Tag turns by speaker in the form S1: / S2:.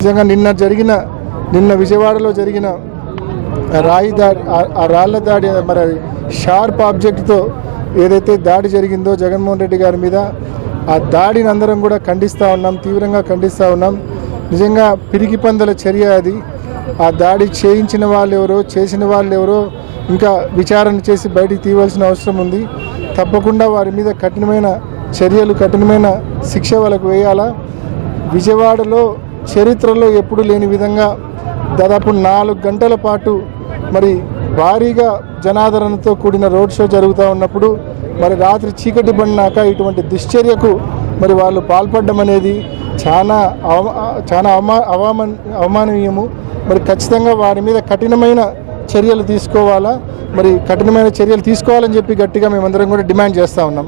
S1: నిజంగా నిన్న జరిగిన నిన్న విజయవాడలో జరిగిన రాయి దాడి ఆ- రాళ్ళ దాడి మరి షార్ప్ ఆబ్జెక్ట్తో ఏదైతే దాడి జరిగిందో జగన్మోహన్ రెడ్డి గారి మీద ఆ దాడిని అందరం కూడా ఖండిస్తూ ఉన్నాం తీవ్రంగా ఖండిస్తూ ఉన్నాం. నిజంగా పిరికి పందల చర్య అది. ఆ దాడి చేయించిన వాళ్ళు ఎవరో చేసిన వాళ్ళు ఎవరో ఇంకా విచారణ చేసి బయటికి తీయవలసిన అవసరం ఉంది. తప్పకుండా వారి మీద కఠినమైన చర్యలు కఠినమైన శిక్ష వాళ్ళకు వేయాలా? విజయవాడలో చరిత్రలో ఎప్పుడు లేని విధంగా దాదాపు నాలుగు గంటల పాటు మరి భారీగా జనాదరణతో కూడిన రోడ్ షో జరుగుతూ ఉన్నప్పుడు మరి రాత్రి చీకటి పడినాక ఇటువంటి దుశ్చర్యకు మరి వాళ్ళు పాల్పడడం అనేది చాలా అవ చాలా అవమా అవమాన అవమానీయము మరి ఖచ్చితంగా వారి మీద కఠినమైన చర్యలు తీసుకోవాలా? మరి కఠినమైన చర్యలు తీసుకోవాలని చెప్పి గట్టిగా మేమందరం కూడా డిమాండ్ చేస్తూ ఉన్నాం.